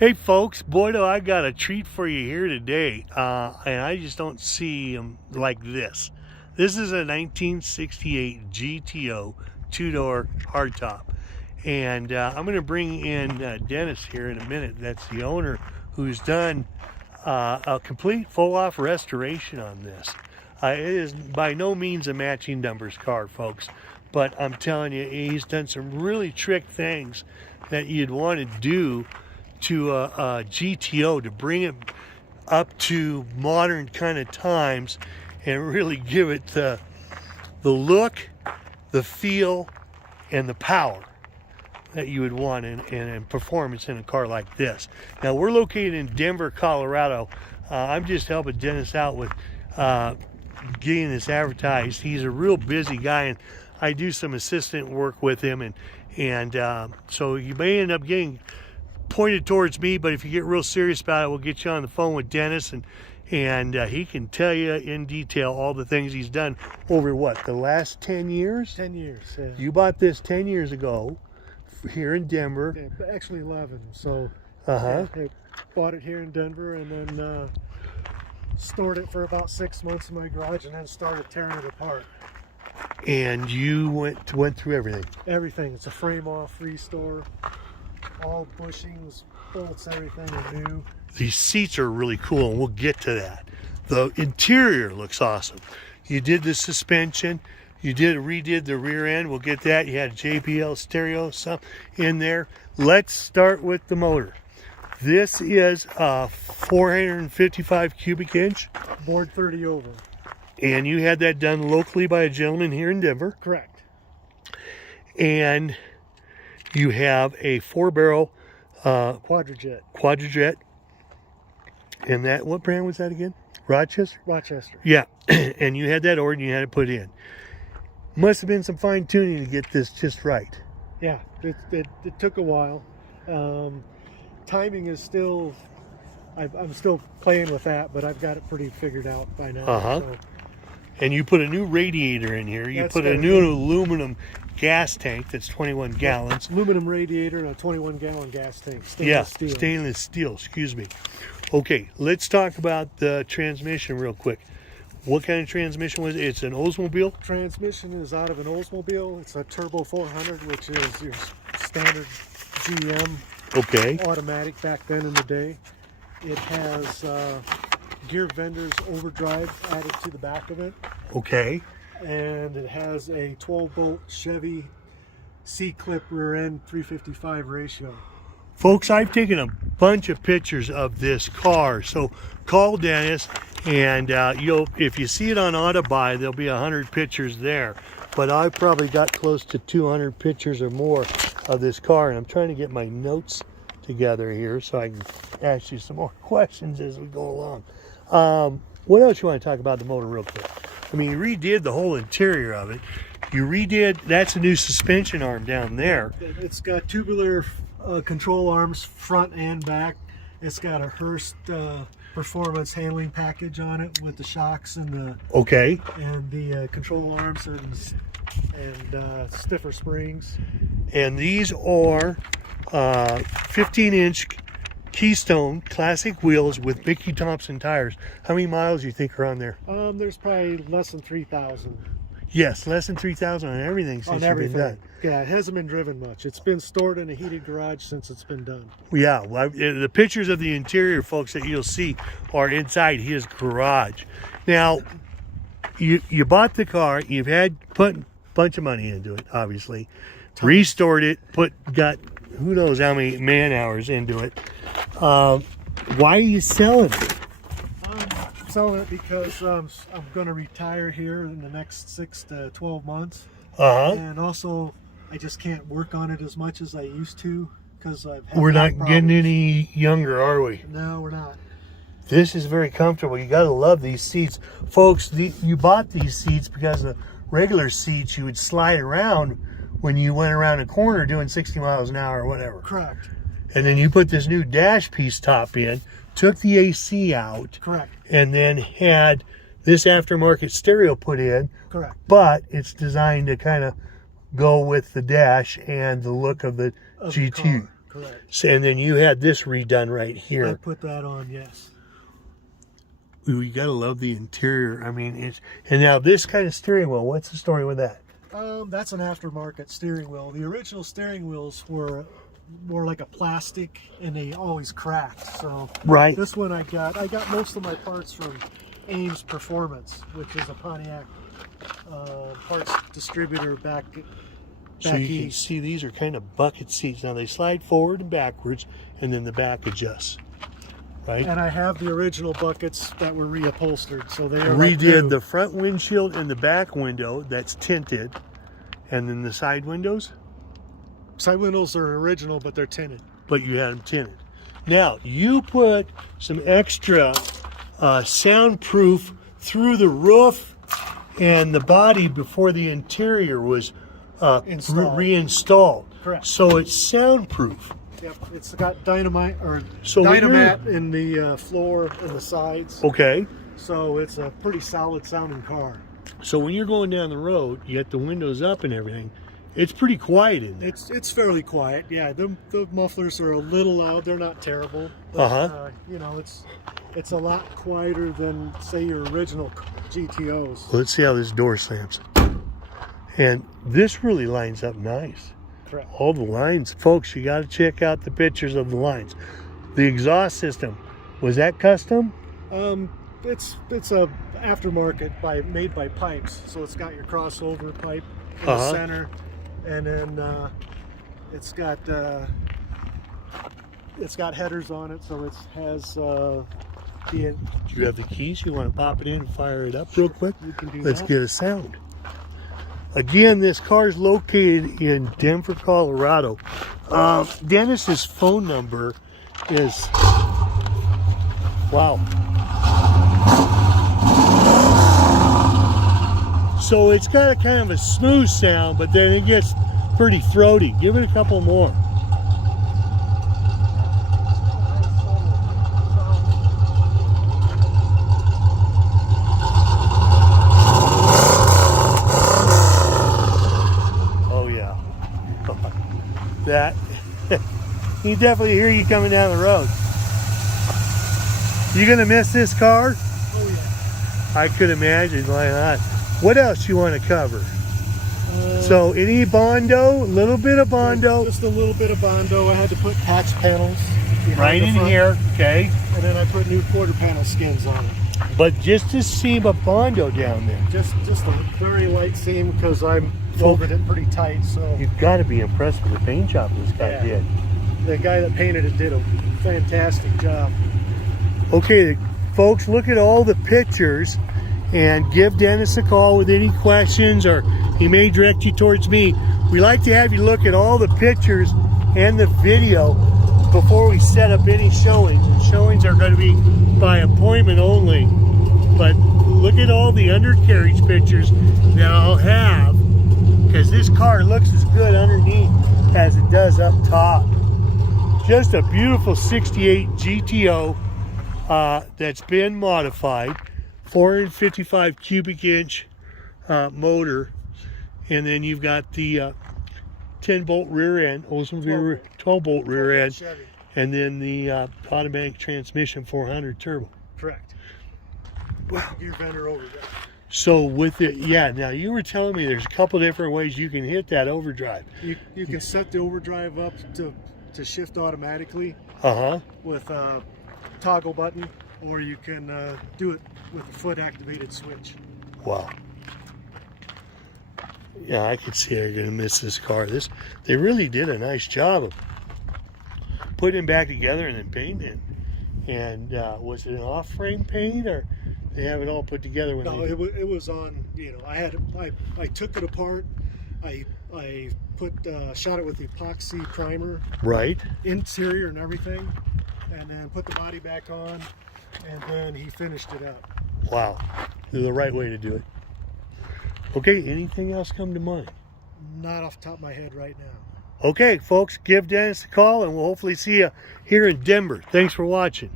Hey folks, boy do I got a treat for you here today, and I just don't see them like this. This is a 1968 GTO two-door hardtop, and I'm going to bring in Dennis here in a minute. That's the owner, who's done a complete full-off restoration on this. It is by no means a matching numbers car, folks, but I'm telling you, he's done some really trick things that you'd want to do to a GTO to bring it up to modern kind of times and really give it the look, the feel, and the power that you would want in performance in a car like this. Now, we're located in Denver, Colorado. I'm just helping Dennis out with getting this advertised. He's a real busy guy, and I do some assistant work with him, and so you may end up getting pointed towards me, but if you get real serious about it, we'll get you on the phone with Dennis, and he can tell you in detail all the things he's done over what, the last 10 years? 10 years, yeah. You bought this 10 years ago here in Denver. Yeah, actually 11. So I bought it here in Denver, and then stored it for about 6 months in my garage, and then started tearing it apart. And you went through everything. Everything. It's a frame off restore. All bushings, bolts, everything are new. These seats are really cool, and we'll get to that. The interior looks awesome. You did the suspension, you redid the rear end. We'll get that. You had a JBL stereo some in there. Let's start with the motor. This is a 455 cubic inch. Board 30 over. And you had that done locally by a gentleman here in Denver. Correct. And you have a 4-barrel Quadrajet. And that, what brand was that again? Rochester? Rochester. Yeah. And you had that ordered and you had it put in. Must have been some fine tuning to get this just right. Yeah, it took a while. Timing is still, I'm still playing with that, but I've got it pretty figured out by now. So. And you put a new radiator in here. You put a new aluminum gas tank that's 21 gallons. Aluminum radiator and a 21-gallon gas tank. Stainless steel, excuse me. Okay, let's talk about the transmission real quick. What kind of transmission was it? It's an Oldsmobile? Transmission is out of an Oldsmobile. It's a Turbo 400, which is your standard GM automatic back then in the day. It has gear vendor's overdrive added to the back of it. Okay. And it has a 12-bolt Chevy C-clip rear end 355 ratio. Folks, I've taken a bunch of pictures of this car, so call Dennis, and if you see it on Autobuy, there'll be 100 pictures there. But I've probably got close to 200 pictures or more of this car, and I'm trying to get my notes together here so I can ask you some more questions as we go along. What else you want to talk about the motor real quick? I mean, you redid the whole interior of it. You redid, that's a new suspension arm down there. It's got tubular control arms front and back. It's got a Hurst performance handling package on it with the shocks and the control arms and stiffer springs. And these are 15-inch Keystone classic wheels with Mickey Thompson tires. How many miles do you think are on there? There's probably less than 3,000. Yes, less than 3,000 on everything since it's been done. Yeah, it hasn't been driven much. It's been stored in a heated garage since it's been done. Yeah, well, the pictures of the interior, folks, that you'll see are inside his garage. Now, you bought the car. You've put a bunch of money into it, obviously. Restored it. Got who knows how many man hours into it. Why are you selling it? I'm selling it because I'm going to retire here in the next 6 to 12 months. And also, I just can't work on it as much as I used to because we're not getting any younger, are we? No, we're not. This is very comfortable. You got to love these seats. Folks, you bought these seats because the regular seats you would slide around when you went around a corner doing 60 miles an hour or whatever. Correct. And then you put this new dash piece top in, took the AC out. Correct. And then had this aftermarket stereo put in. Correct. But it's designed to kind of go with the dash and the look of the GT. Correct. So, and then you had this redone right here. I put that on, yes. We gotta love the interior. I mean, and now this kind of steering wheel. What's the story with that? That's an aftermarket steering wheel. The original steering wheels were more like a plastic, and they always cracked. So right. This one I got most of my parts from Ames Performance, which is a Pontiac parts distributor back So you can east. see these are kind of bucket seats. Now they slide forward and backwards, and then the back adjusts. Right. And I have the original buckets that were reupholstered, so they are redid the front windshield and the back window that's tinted, and then the side windows. Side windows are original, but they're tinted. But you had them tinted. Now you put some extra soundproof through the roof and the body before the interior was reinstalled. Correct. So it's soundproof. Yep, it's got dynamite So dynamat in the floor and the sides. Okay. So it's a pretty solid sounding car. So when you're going down the road, you got the windows up and everything. It's pretty quiet in there. It's fairly quiet. Yeah, the mufflers are a little loud. They're not terrible. But, you know, it's a lot quieter than, say, your original GTOs. Let's see how this door slams. And this really lines up nice. Correct. All the lines, folks, you got to check out the pictures of the lines. The exhaust system, was that custom? It's a aftermarket made by Pipes. So it's got your crossover pipe in the center, and then it's got headers on it, so it has Do you have the keys? You want to pop it in and fire it up real quick? You can do Let's that. get a sound. Again, this car is located in Denver, Colorado. Dennis's phone number is, wow. So it's got a kind of a smooth sound, but then it gets pretty throaty. Give it a couple more. That you definitely hear you coming down the road. You gonna miss this car? Oh yeah. I could imagine. Why not? What else you want to cover? So any Bondo, a little bit of Bondo. Just a little bit of Bondo. I had to put patch panels right in here, okay. And then I put new quarter panel skins on it. But just to seam a Bondo down there. Just a very light seam because I'm folded it pretty tight. So you've got to be impressed with the paint job this guy did. The guy that painted it did a fantastic job. Okay, folks, look at all the pictures and give Dennis a call with any questions, or he may direct you towards me. We like to have you look at all the pictures and the video before we set up any showings. And showings are going to be by appointment only. But look at all the undercarriage pictures that I'll have, because this car looks as good underneath as it does up top. Just a beautiful 68 GTO that's been modified. 455 cubic inch motor, and then you've got the 10 bolt rear end, 12 bolt rear end, Chevy. and then the automatic transmission 400 turbo. Correct. With the gear bender overdrive. So with it, yeah, now you were telling me there's a couple different ways you can hit that overdrive. You can set the overdrive up to shift automatically with a toggle button, or you can do it with a foot activated switch. Wow. Yeah, I could see I'm gonna miss this car. They really did a nice job of putting it back together and then painting it. And was it an off-frame paint, or they have it all put together? No, it was on. You know, I took it apart. I shot it with the epoxy primer, right, interior and everything, and then put the body back on, and then he finished it up. Wow, the right way to do it. Okay, anything else come to mind? Not off the top of my head right now. Okay, folks, give Dennis a call, and we'll hopefully see you here in Denver. Thanks for watching.